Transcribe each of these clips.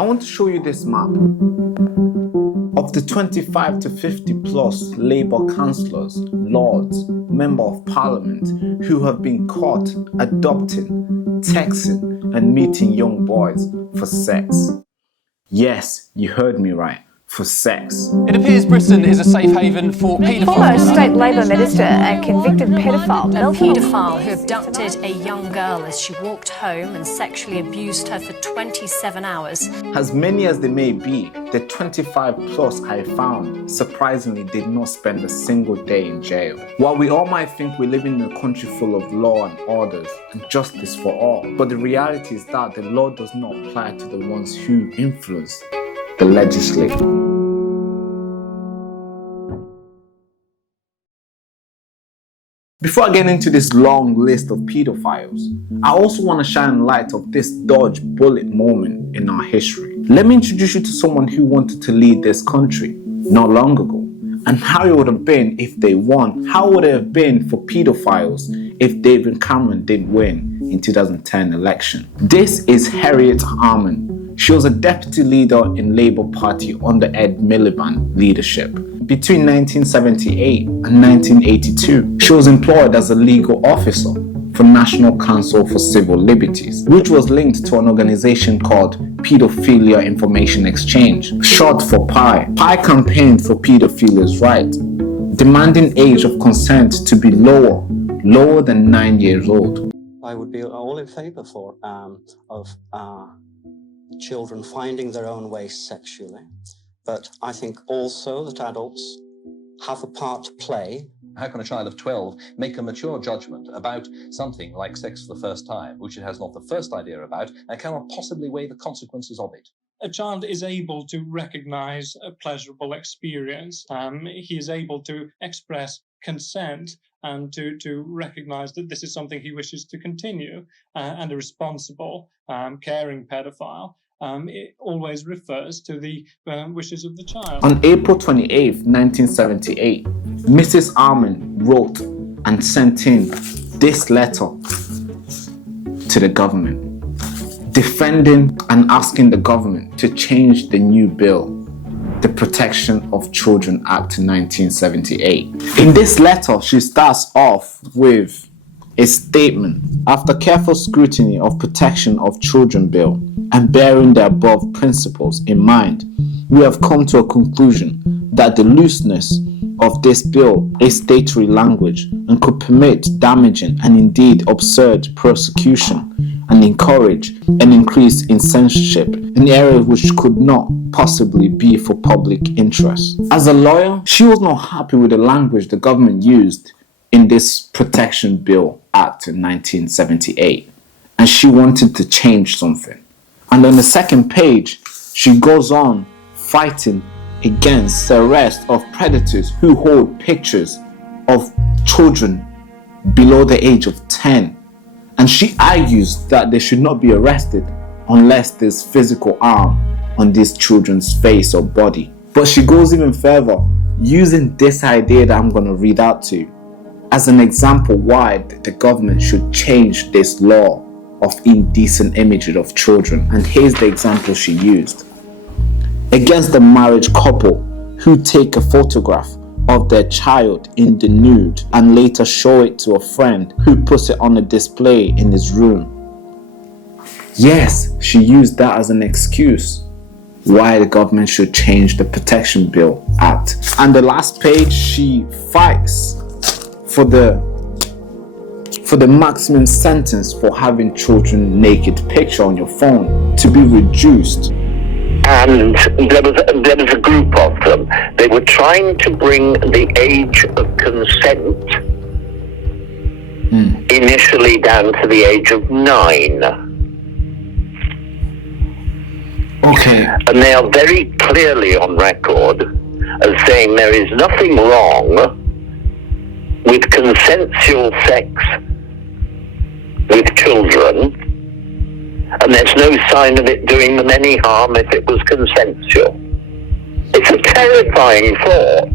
I want to show you this map. Of the 25 to 50 plus Labour councillors, lords, Member of Parliament who have been caught adopting, texting and meeting young boys for sex. Yes, you heard me right. For sex. It appears Britain is a safe haven for paedophiles. Former State Labour Minister and convicted paedophile. A paedophile who abducted a young girl as she walked home and sexually abused her for 27 hours. As many as they may be, the 25 plus I found surprisingly did not spend a single day in jail. While we all might think we live in a country full of law and orders and justice for all, but the reality is that the law does not apply to the ones who influence the legislature. Before I get into this long list of pedophiles, I also want to shine light of this dodge bullet moment in our history. Let me introduce you to someone who wanted to lead this country not long ago, and how it would have been if they won. How would it have been for pedophiles if David Cameron did win in 2010 election? This is Harriet Harman. She was a deputy leader in Labour Party under Ed Miliband leadership. Between 1978 and 1982, she was employed as a legal officer for National Council for Civil Liberties, which was linked to an organization called Paedophilia Information Exchange, short for PI. PI campaigned for paedophilia's right, demanding age of consent to be lower than 9 years old. I would be all in favour of children finding their own way sexually, but I think also that adults have a part to play. How can a child of 12 make a mature judgment about something like sex for the first time, which it has not the first idea about, and cannot possibly weigh the consequences of it? A child is able to recognize a pleasurable experience. He is able to express consent and to recognize that this is something he wishes to continue. And a responsible, caring pedophile it always refers to the wishes of the child. On April 28, 1978, Mrs. Harman wrote and sent in this letter to the government, defending and asking the government to change the new bill, the Protection of Children Act 1978. In this letter, she starts off with a statement. After careful scrutiny of Protection of Children Bill and bearing the above principles in mind, we have come to a conclusion that the looseness of this bill is statutory language and could permit damaging and indeed absurd prosecution and encourage an increase in censorship in areas which could not possibly be for public interest. As a lawyer, she was not happy with the language the government used in this Protection Bill Act in 1978, and she wanted to change something. And on the second page, she goes on fighting against the arrest of predators who hold pictures of children below the age of 10. And she argues that they should not be arrested unless there's physical harm on these children's face or body. But she goes even further, using this idea that I'm going to read out to you as an example why the government should change this law of indecent imagery of children. And here's the example she used. Against the marriage couple who take a photograph of their child in the nude and later show it to a friend who puts it on a display in his room. Yes, she used that as an excuse why the government should change the Protection Bill Act. And the last page, she fights for the maximum sentence for having children naked picture on your phone to be reduced. And there was a group of them. They were trying to bring the age of consent initially down to the age of 9. Okay. And they are very clearly on record as saying there is nothing wrong with consensual sex with children, and there's no sign of it doing them any harm if it was consensual. It's a terrifying thought.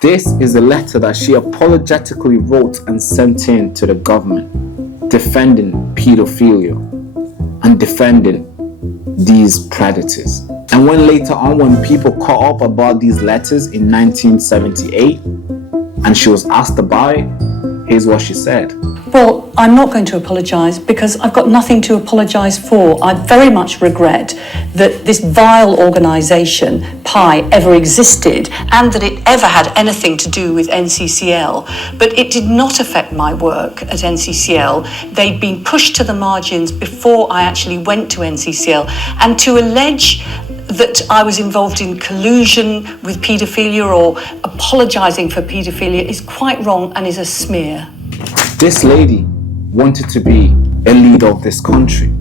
This is a letter that she apologetically wrote and sent in to the government, defending pedophilia and defending these predators. And when later on, when people caught up about these letters in 1978, and she was asked about it, here's what she said. Well, I'm not going to apologise because I've got nothing to apologise for. I very much regret that this vile organisation, PI, ever existed and that it ever had anything to do with NCCL. But it did not affect my work at NCCL. They'd been pushed to the margins before I actually went to NCCL. And to allege that I was involved in collusion with paedophilia or apologising for paedophilia is quite wrong and is a smear. This lady wanted to be a leader of this country.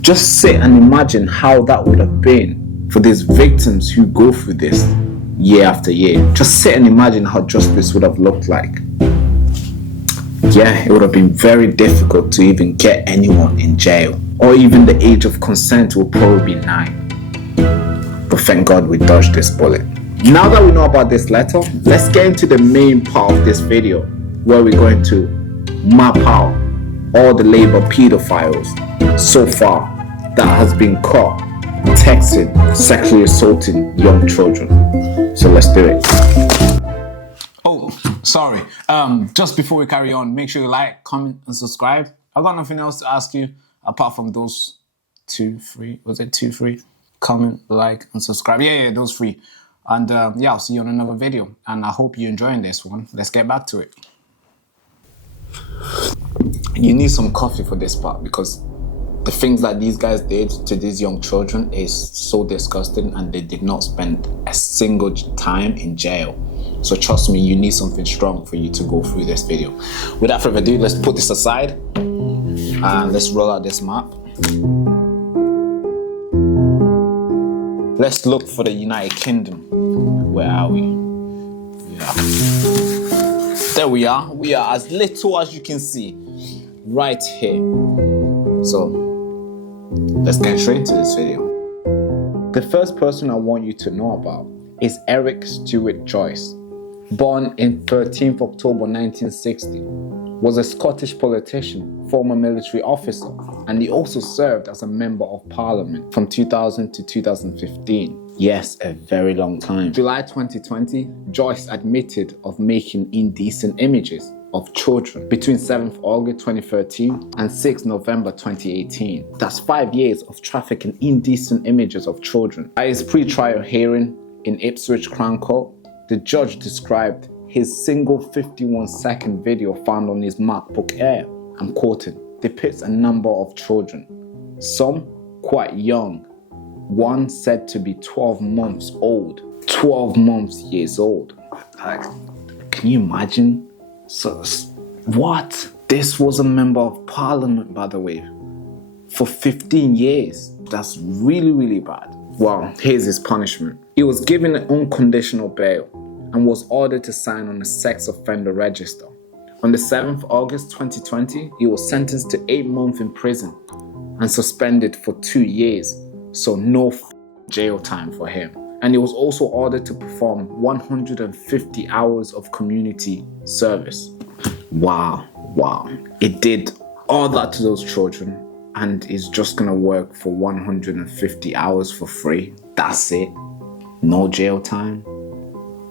Just sit and imagine how that would have been for these victims who go through this year after year. Just sit and imagine how justice would have looked like. Yeah, it would have been very difficult to even get anyone in jail, or even the age of consent will probably be 9. But thank God we dodged this bullet. Now that we know about this letter, let's get into the main part of this video, where we're going to map out all the Labour paedophiles so far that has been caught texting, sexually assaulting young children. So let's do it. Oh, sorry. Just before we carry on, make sure you like, comment, and subscribe. I've got nothing else to ask you apart from those 2, 3. Was it 2, 3? Comment, like, and subscribe. Yeah, those 3. And yeah, I'll see you on another video. And I hope you're enjoying this one. Let's get back to it. You need some coffee for this part, because the things that these guys did to these young children is so disgusting, and they did not spend a single time in jail. So trust me, you need something strong for you to go through this video. Without further ado, let's put this aside and let's roll out this map. Let's look for the United Kingdom. Where are we? Yeah. There we are. We are as little as you can see right here. So let's get straight into this video. The first person I want you to know about is Eric Stewart Joyce. Born in 13th October 1960, was a Scottish politician, former military officer, and he also served as a member of parliament from 2000 to 2015. Yes, a very long time. July 2020, Joyce admitted of making indecent images of children between 7th August 2013 and 6th November 2018. That's 5 years of trafficking indecent images of children. At his pre-trial hearing in Ipswich Crown Court, the judge described his single 51-second video found on his MacBook Air, I'm quoting, depicts a number of children, some quite young, one said to be 12 months old. 12 years old. Like, can you imagine? So, what? This was a member of parliament, by the way, for 15 years. That's really, really bad. Well, here's his punishment. He was given an unconditional bail and was ordered to sign on the sex offender register. On the 7th August 2020, he was sentenced to 8 months in prison and suspended for 2 years, so no jail time for him. And he was also ordered to perform 150 hours of community service. Wow. It did all that to those children, and is just gonna work for 150 hours for free. That's it. No jail time.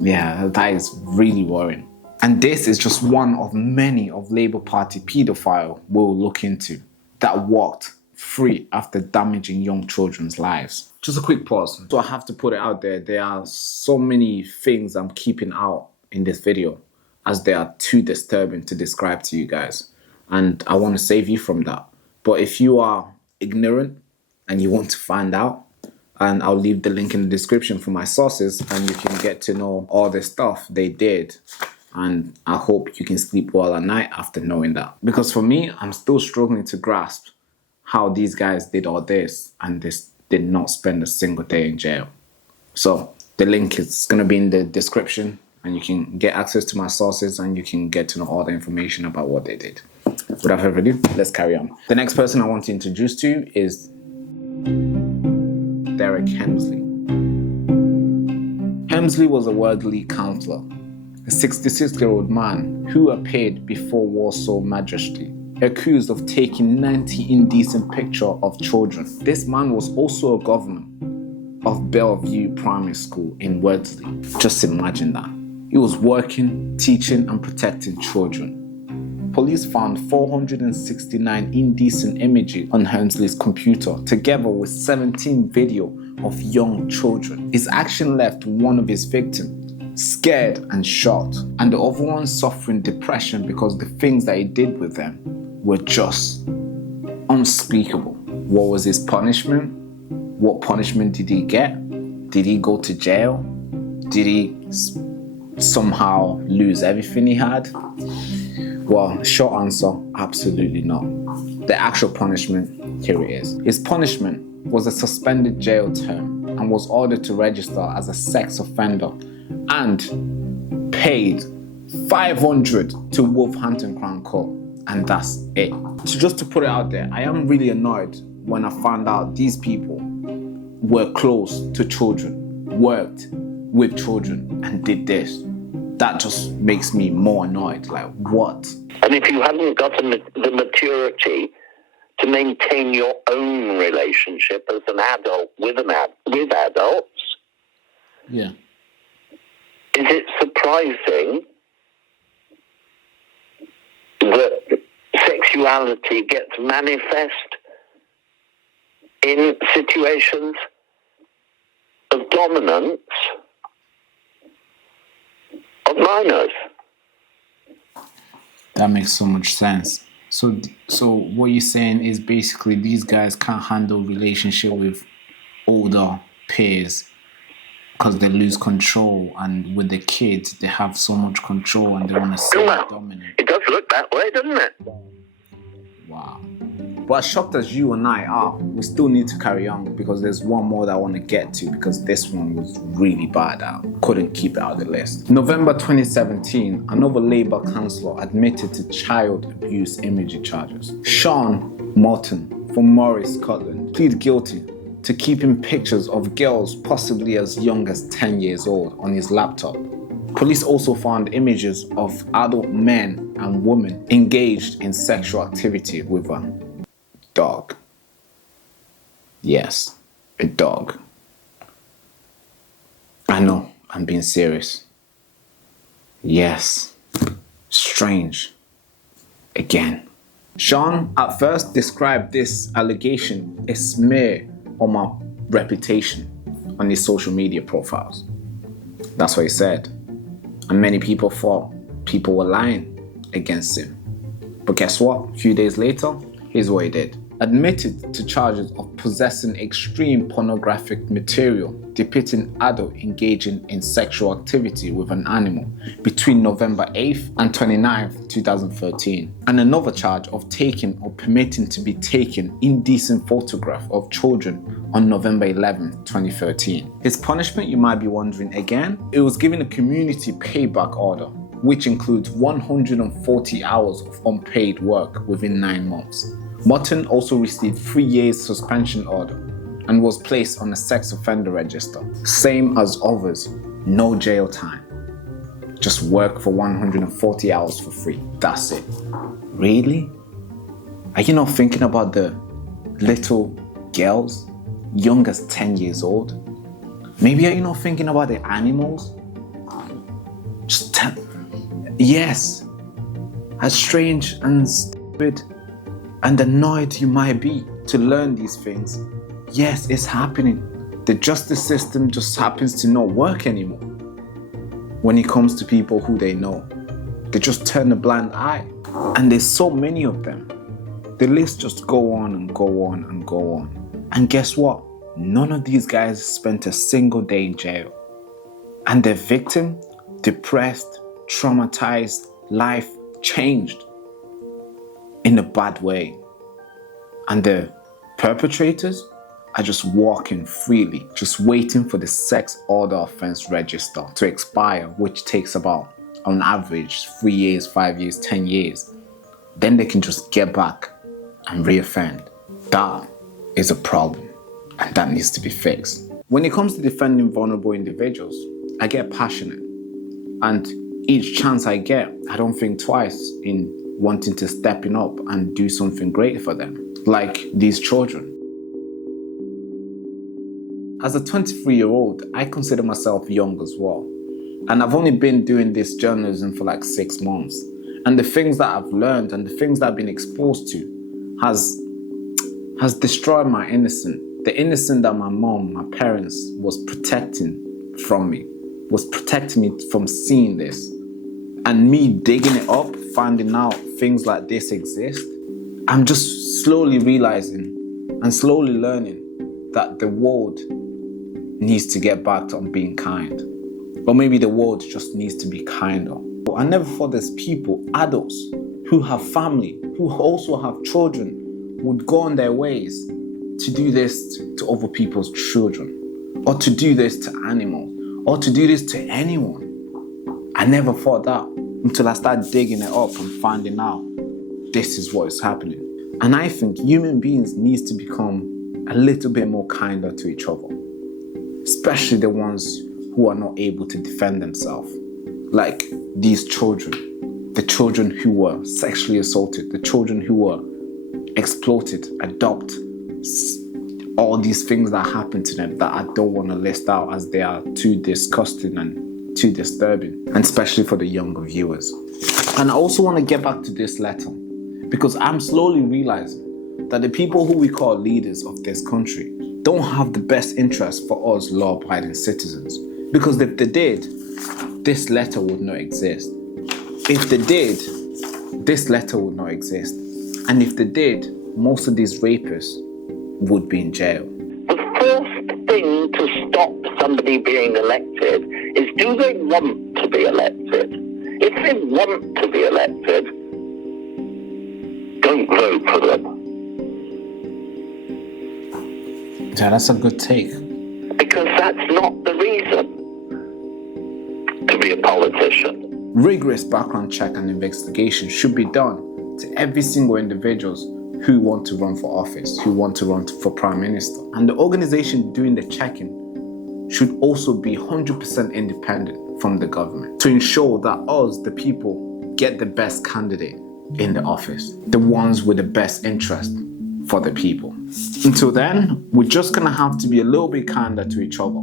Yeah, that is really worrying. And this is just one of many of Labour Party paedophile we'll look into that walked free after damaging young children's lives. Just a quick pause. So I have to put it out there. There are so many things I'm keeping out in this video, as they are too disturbing to describe to you guys. And I want to save you from that. But if you are ignorant and you want to find out, and I'll leave the link in the description for my sources, and you can get to know all the stuff they did. And I hope you can sleep well at night after knowing that. Because for me, I'm still struggling to grasp how these guys did all this and this did not spend a single day in jail. So the link is going to be in the description, and you can get access to my sources and you can get to know all the information about what they did. Without further ado, let's carry on. The next person I want to introduce to you is Derek Hensley. Hensley was a worldly counsellor, a 66-year-old man who appeared before Warsaw Magistracy accused of taking 90 indecent pictures of children. This man was also a governor of Bellevue Primary School in Worsley. Just imagine that. He was working, teaching and protecting children. Police found 469 indecent images on Hensley's computer, together with 17 video of young children. His action left one of his victims scared and shocked, and the other one suffering depression because the things that he did with them were just unspeakable. What was his punishment? What punishment did he get? Did he go to jail? Did he somehow lose everything he had? Well, short answer, absolutely not. The actual punishment, here it is. His punishment was a suspended jail term and was ordered to register as a sex offender and paid $500 to Wolverhampton Crown Court, and that's it. So just to put it out there, I am really annoyed when I found out these people were close to children, worked with children and did this. That just makes me more annoyed. Like, what? And if you haven't got the maturity to maintain your own relationship as an adult with adults, yeah, is it surprising that sexuality gets manifest in situations of dominance of minors? That makes so much sense. So what you're saying is basically these guys can't handle relationship with older peers because they lose control, and with the kids they have so much control and they want to stay dominant. It does look that way, doesn't it? Wow. But as shocked as you and I are, we still need to carry on because there's one more that I want to get to, because this one was really bad. I couldn't keep it out of the list. November 2017, another Labour councillor admitted to child abuse imagery charges. Sean Mutton from Moray, Scotland, pleaded guilty to keeping pictures of girls possibly as young as 10 years old on his laptop. Police also found images of adult men and women engaged in sexual activity with a dog. Yes, a dog. I know, I'm being serious. Yes, strange. Again. Sean at first described this allegation a smear on my reputation on his social media profiles. That's what he said. And many people thought people were lying against him. But guess what? A few days later, here's what he did. Admitted to charges of possessing extreme pornographic material depicting adult engaging in sexual activity with an animal between November 8th and 29th, 2013. And another charge of taking or permitting to be taken indecent photograph of children on November 11th, 2013. His punishment, you might be wondering again, it was given a community payback order, which includes 140 hours of unpaid work within 9 months. Mutton also received 3 years suspension order and was placed on a sex offender register. Same as others, no jail time. Just work for 140 hours for free. That's it. Really? Are you not thinking about the little girls, young as 10 years old? Maybe are you not thinking about the animals? Yes, as strange and stupid and annoyed you might be to learn these things, yes, it's happening. The justice system just happens to not work anymore. When it comes to people who they know, they just turn a blind eye. And there's so many of them. The list just go on and go on and go on. And guess what? None of these guys spent a single day in jail. And the victim, depressed, traumatized, life changed in a bad way. And the perpetrators are just walking freely, just waiting for the sex order offense register to expire, which takes about, on average, 3 years, 5 years, 10 years. Then they can just get back and reoffend. That is a problem, and that needs to be fixed. When it comes to defending vulnerable individuals, I get passionate. And each chance I get, I don't think twice in wanting to stepping up and do something great for them, like these children. As a 23-year-old, I consider myself young as well. And I've only been doing this journalism for like 6 months. And the things that I've learned and the things that I've been exposed to has destroyed my innocence. The innocence that my mom, my parents was protecting from me, was protecting me from seeing this. And me digging it up, finding out things like this exist, I'm just slowly realizing and slowly learning that the world needs to get back on being kind. Or maybe the world just needs to be kinder. But I never thought there's people, adults, who have family, who also have children, would go on their ways to do this to other people's children, or to do this to animals, or to do this to anyone. I never thought that until I started digging it up and finding out this is what is happening. And I think human beings need to become a little bit more kinder to each other, especially the ones who are not able to defend themselves, like these children, the children who were sexually assaulted, the children who were exploited, adopted, all these things that happen to them that I don't want to list out as they are too disgusting and too disturbing, and especially for the younger viewers. And I also want to get back to this letter because I'm slowly realizing that the people who we call leaders of this country don't have the best interest for us law-abiding citizens. Because if they did, this letter would not exist. If they did, this letter would not exist. And if they did, most of these rapists would be in jail. The first thing to stop somebody being elected is, do they want to be elected? If they want to be elected, don't vote for them. Yeah, that's a good take. Because that's not the reason to be a politician. Rigorous background check and investigation should be done to every single individual who want to run for office, who want to run for Prime Minister. And the organization doing the checking should also be 100% independent from the government to ensure that us, the people, get the best candidate in the office, the ones with the best interest for the people. Until then, we're just gonna have to be a little bit kinder to each other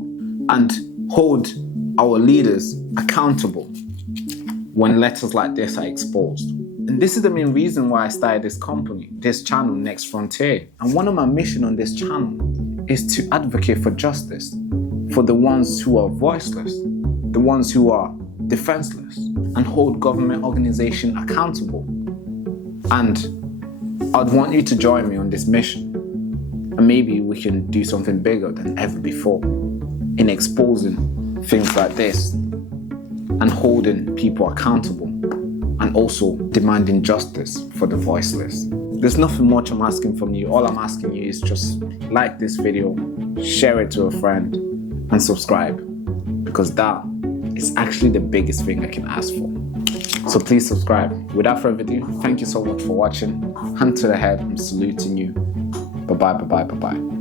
and hold our leaders accountable when letters like this are exposed. And this is the main reason why I started this company, this channel, Next Frontier. And one of my missions on this channel is to advocate for justice for the ones who are voiceless, the ones who are defenseless, and hold government organizations accountable. And I'd want you to join me on this mission. And maybe we can do something bigger than ever before in exposing things like this and holding people accountable, and also demanding justice for the voiceless. There's nothing much I'm asking from you. All I'm asking you is just like this video, share it to a friend, and subscribe, because that is actually the biggest thing I can ask for. So please subscribe. Without further ado, thank you so much for watching. Hand to the head, I'm saluting you. Bye-bye, bye-bye, bye-bye.